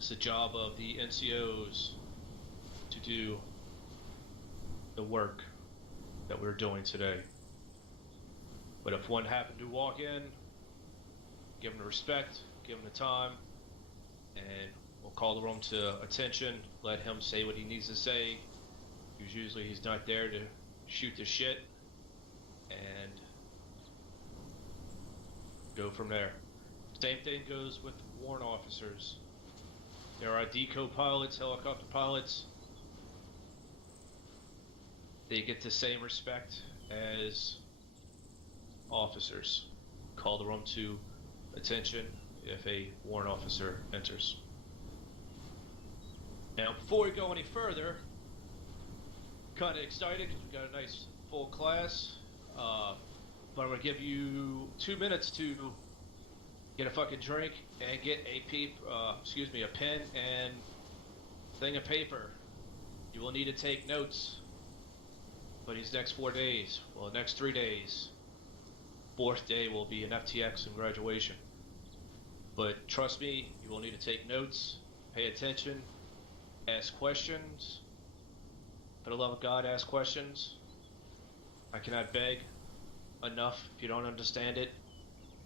It's the job of the NCOs to do the work that we're doing today. But if one happened to walk in, give him the respect, give him the time, and we'll call the room to attention, let him say what he needs to say. Usually he's not there to shoot the shit, and go from there. Same thing goes with warrant officers. There are deco pilots, helicopter pilots. They get the same respect as officers. Call the room to attention if a warrant officer enters. Now, before we go any further, kind of excited because we got a nice full class. But I'm gonna give you 2 minutes to get a fucking drink and get a a pen and thing of paper. You will need to take notes for these next 4 days. Well, the next 3 days. 4th day will be an FTX and graduation. But trust me, you will need to take notes, pay attention, ask questions. For the love of God, ask questions. I cannot beg enough. If you don't understand it,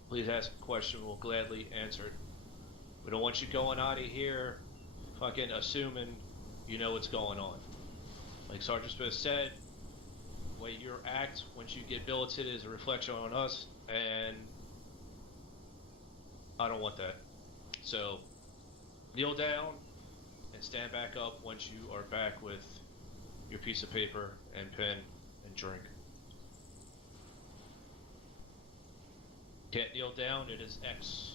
please ask a question. We'll gladly answer it. We don't want you going out of here fucking assuming you know what's going on. Like Sergeant Smith said, the way you act once you get billeted is a reflection on us, and I don't want that. So kneel down and stand back up once you are back with your piece of paper and pen and drink. Can't kneel down, it is X.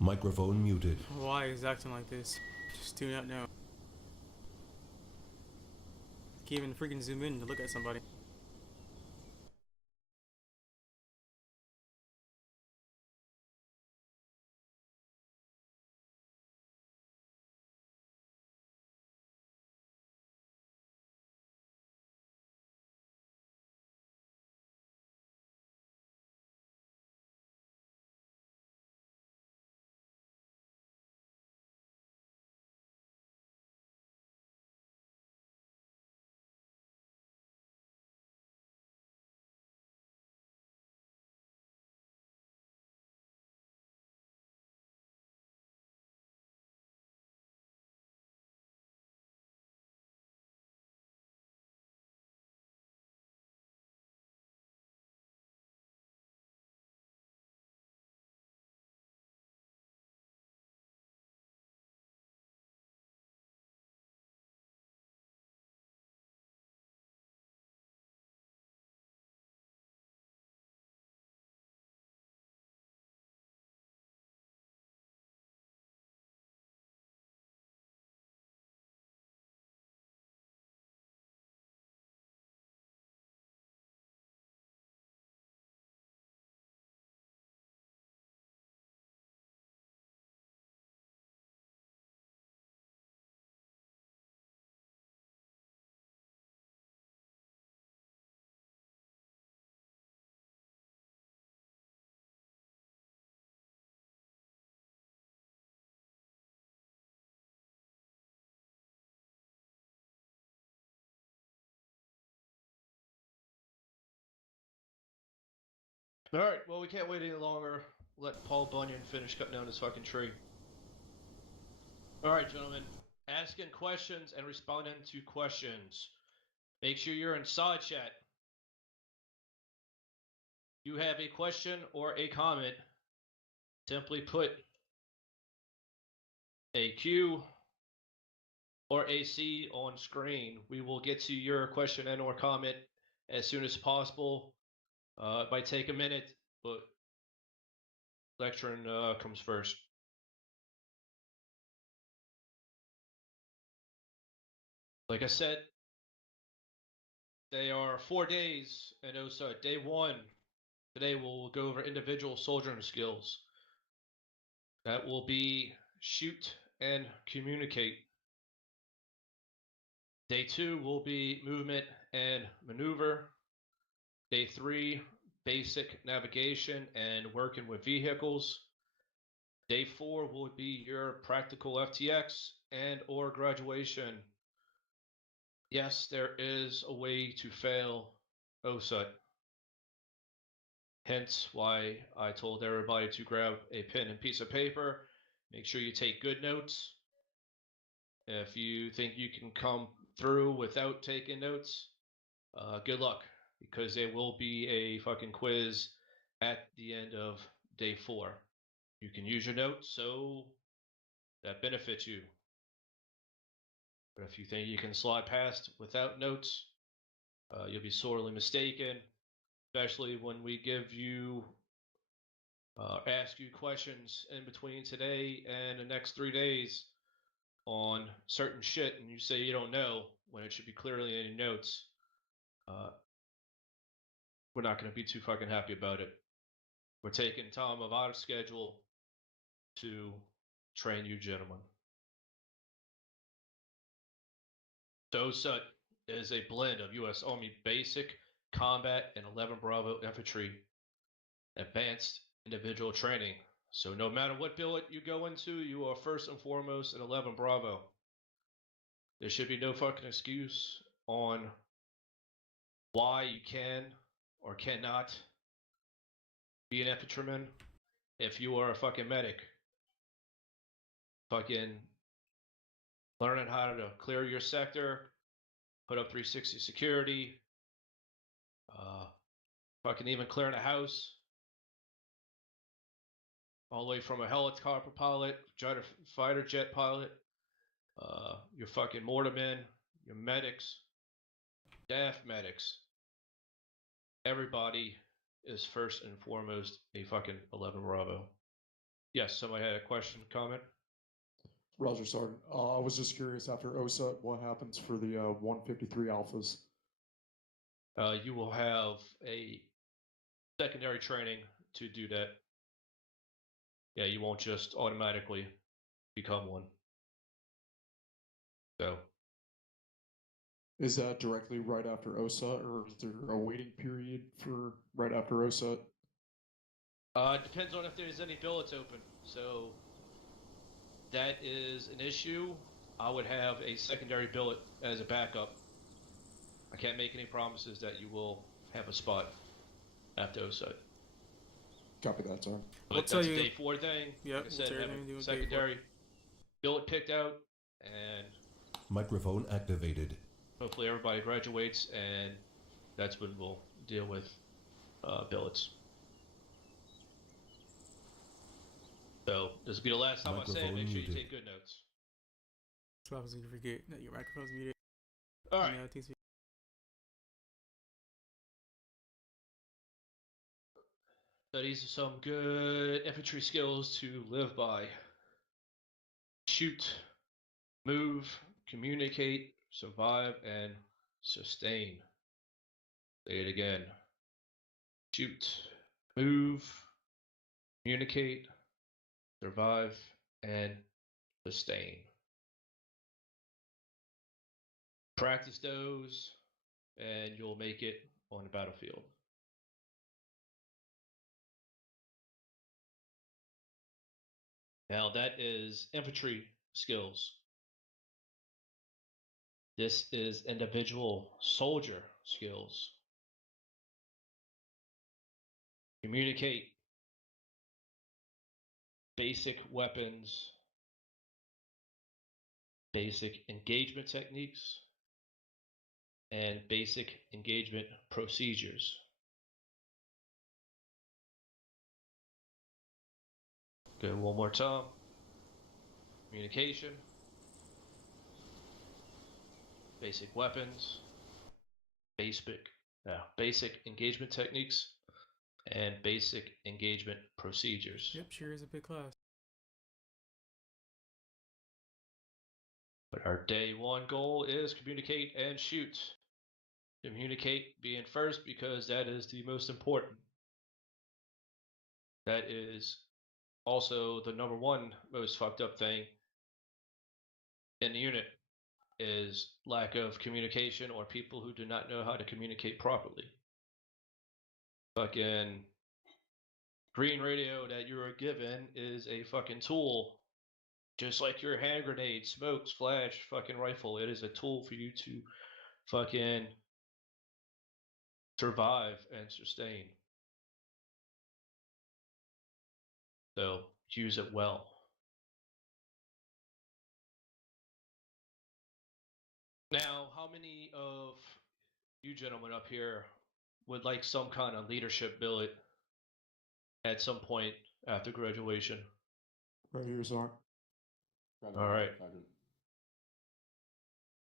Microphone muted. Why is acting like this? Just do not know. Can't even freaking zoom in to look at somebody. All right, well, we can't wait any longer. Let Paul Bunyan finish cutting down this fucking tree. All right, gentlemen, asking questions and responding to questions. Make sure you're in side chat. You have a question or a comment, simply put a Q or a C on screen. We will get to your question and or comment as soon as possible. It might take a minute, but lecturing comes first. Like I said, they are 4 days in OSUT. Day 1, today we'll go over individual soldiering skills. That will be shoot and communicate. Day 2 will be movement and maneuver. Day 3, basic navigation and working with vehicles. Day 4 will be your practical FTX and or graduation. Yes, there is a way to fail OSUT. Hence why I told everybody to grab a pen and piece of paper. Make sure you take good notes. If you think you can come through without taking notes, good luck, because there will be a fucking quiz at the end of day 4. You can use your notes, so that benefits you. But if you think you can slide past without notes, you'll be sorely mistaken, especially when we give you, ask you questions in between today and the next 3 days on certain shit, and you say you don't know when it should be clearly in your notes. We're not going to be too fucking happy about it. We're taking time of our schedule to train you gentlemen. So OSUT is a blend of U.S. Army Basic, Combat, and 11 Bravo Infantry Advanced Individual Training. So no matter what billet you go into, you are first and foremost an 11 Bravo. There should be no fucking excuse on why you can or cannot be an infantryman if you are a fucking medic. Fucking learning how to clear your sector, put up 360 security, fucking even clearing a house, all the way from a helicopter pilot, fighter jet pilot, your fucking mortarmen, your medics, staff medics. Everybody is first and foremost a fucking 11 Bravo. Yes, somebody had a question, comment? Roger, Sergeant. I was just curious, after OSUT, what happens for the 153 Alphas? You will have a secondary training to do that. Yeah, you won't just automatically become one. So, Is that directly right after OSUT, or is there a waiting period for right after OSUT? it depends on if there's any billets open. So, that is an issue. I would have a secondary billet as a backup. I can't make any promises that you will have a spot after OSUT. Copy that, Sergeant. But We'll that's tell a you- day 4 thing. Yep, Like I we'll said, tell you have everything you a do on day secondary billet picked out, and Microphone activated. hopefully everybody graduates, and that's when we'll deal with billets. So this will be the last time I say it. Make sure you Microphone take good notes. So obviously you forget that your microphone's muted. All right. You know, things- So these are some good infantry skills to live by. Shoot, move, communicate, survive, and sustain. Say it again. Shoot, move, communicate, survive, and sustain. Practice those, and you'll make it on the battlefield. Now that is infantry skills. This is individual soldier skills. Communicate basic weapons, basic engagement techniques, and basic engagement procedures. Good, one more time. Communication, basic weapons, basic engagement techniques, and basic engagement procedures. Yep, sure is a big class. But our day one goal is communicate and shoot. Communicate being first because that is the most important. That is also the number one most fucked up thing in the unit is lack of communication or people who do not know how to communicate properly. Fucking green radio that you are given is a fucking tool. Just like your hand grenade, smokes, flash, fucking rifle. It is a tool for you to fucking survive and sustain. So use it well. Now, how many of you gentlemen up here would like some kind of leadership billet at some point after graduation? Right here, Zach. All right.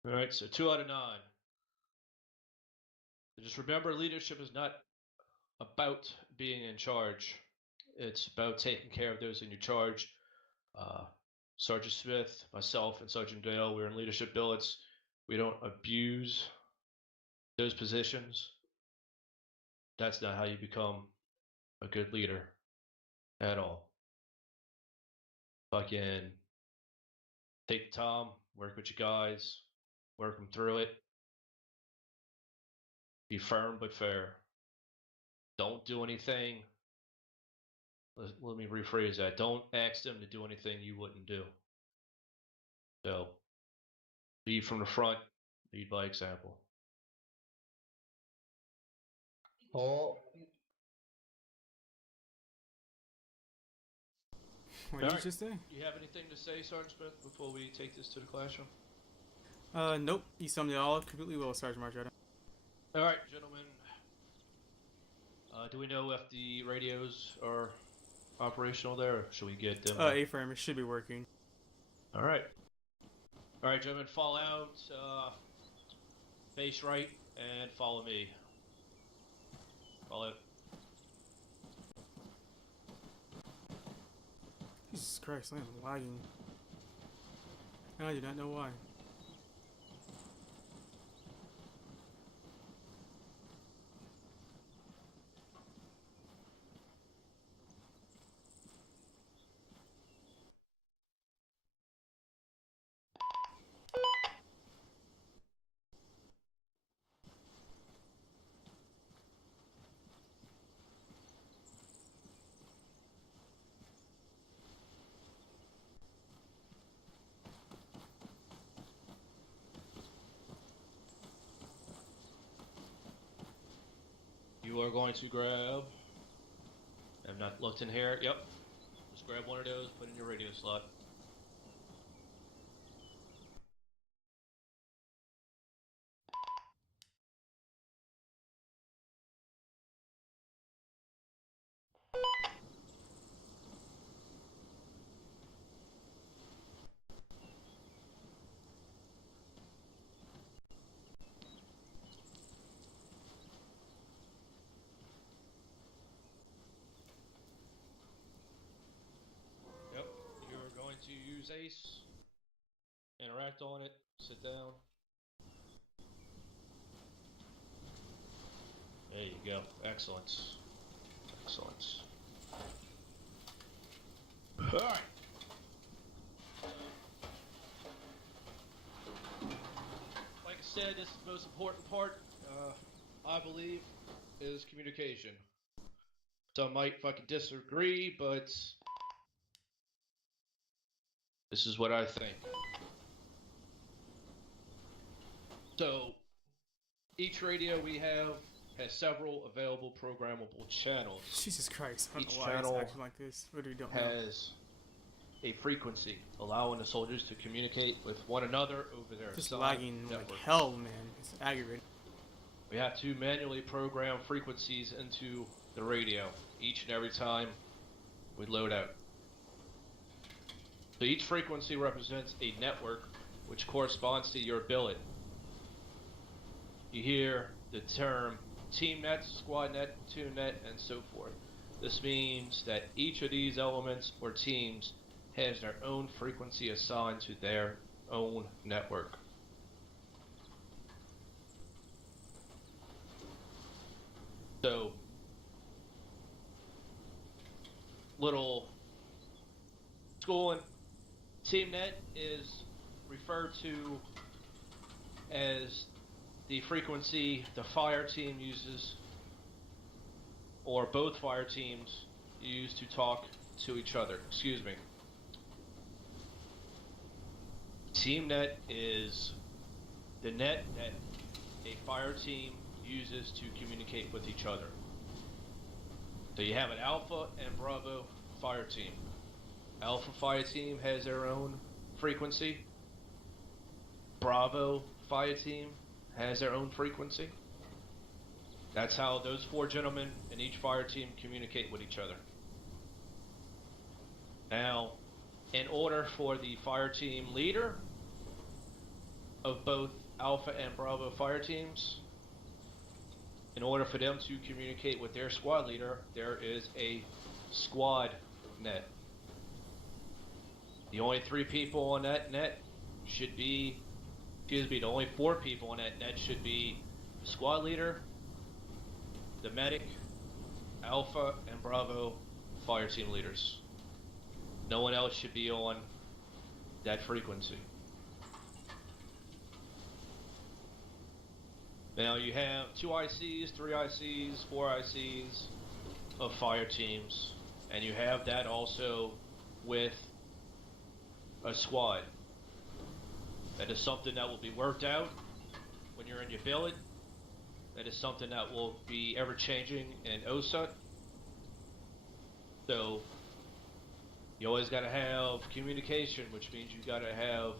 All right, so 2 out of 9. So just remember, leadership is not about being in charge. It's about taking care of those in your charge. Sergeant Smith, myself, and Sergeant Dale, we're in leadership billets. We don't abuse those positions. That's not how you become a good leader at all. Fucking take the time, work with your guys, work them through it. Be firm but fair. Don't do anything. Let me rephrase that. Don't ask them to do anything you wouldn't do. So, lead from the front, lead by example. Oh, What did All you right. just say? You have anything to say, Sergeant Smith, before we take this to the classroom? Nope. You summed it all up completely well, Sergeant Marchetta. All right, gentlemen. Do we know if the radios are operational there, or should we get them? A-frame, it should be working. All right. All right, gentlemen, fall out, face right, and follow me. Follow out. Jesus Christ, I am lagging. And I do not know why. You are going to grab. I've not looked in here. Yep. Just grab one of those, put in your radio slot. Yep. You're going to use Ace. Interact on it. Sit down. There you go. Excellent. Excellent. Alright. Like I said, this is the most important part, I believe, is communication. Some might fucking disagree, but this is what I think. So, each radio we have has several available programmable channels. Jesus Christ. I don't Each know why it's channel acting like this. What do we don't know? has a frequency, allowing the soldiers to communicate with one another over their Just assigned lagging network. like hell, man. It's aggravating. We have to manually program frequencies into the radio each and every time we load out. So each frequency represents a network which corresponds to your billet. You hear the term team net, squad net, tune net, and so forth. This means that each of these elements or teams has their own frequency assigned to their own network. So, little schooling. TeamNet is referred to as the frequency the fire team uses, or both fire teams use to talk to each other. Excuse me. TeamNet is the net that a fire team uses to communicate with each other. So you have an Alpha and Bravo fire team. Alpha fire team has their own frequency. Bravo fire team has their own frequency. That's how those four gentlemen in each fire team communicate with each other. Now, in order for the fire team leader of both Alpha and Bravo fire teams, in order for them to communicate with their squad leader, there is a squad net. The only 3 people on that net should be, the only 4 people on that net should be the squad leader, the medic, Alpha and Bravo fire team leaders. No one else should be on that frequency. Now you have 2 ICs, 3 ICs, 4 ICs of fire teams, and you have that also with a squad. That is something that will be worked out when you're in your billet. That is something that will be ever changing in OSUT. So you always got to have communication, which means you got to have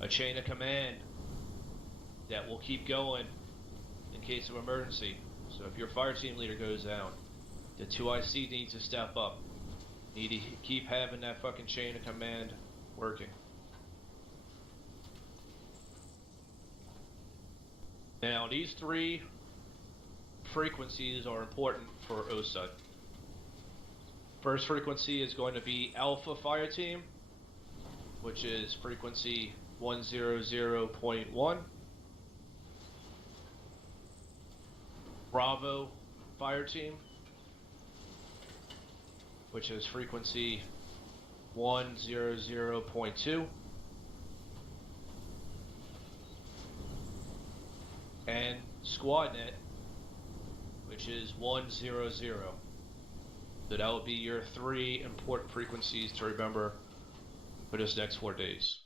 a chain of command that will keep going in case of emergency. So if your fire team leader goes down, the 2 IC needs to step up. Need to keep having that fucking chain of command working. Now these 3 frequencies are important for OSUT. First frequency is going to be Alpha Fire Team, which is frequency 100.1. Bravo Fire Team, which is frequency 100.2. And SquadNet, which is 100. So that will be your 3 important frequencies to remember for this next 4 days.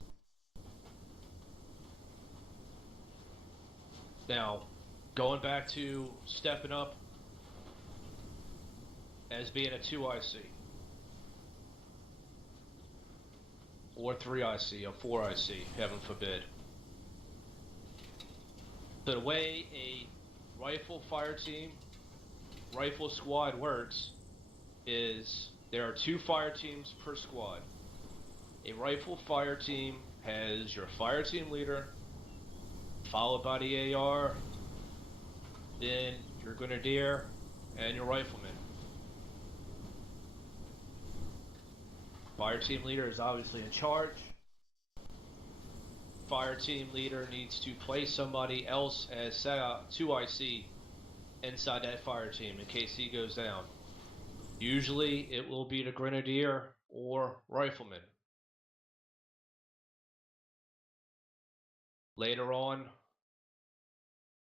Now, going back to stepping up as being a 2 IC, or 3 IC, or 4 IC, heaven forbid. So the way a rifle fire team, rifle squad works is there are 2 fire teams per squad. A rifle fire team has your fire team leader, followed by the AR, then your grenadier, and your rifleman. Fire team leader is obviously in charge. Fire team leader needs to place somebody else as 2 IC inside that fire team in case he goes down. Usually it will be the grenadier or rifleman. Later on,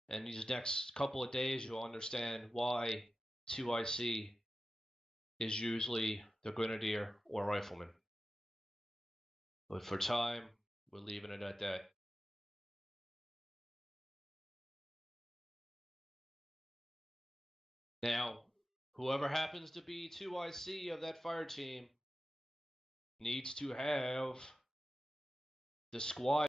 in these next couple of days, you'll understand why 2 IC is usually the grenadier or rifleman. But for time, we're leaving it at that. Now, whoever happens to be 2IC of that fire team needs to have the squad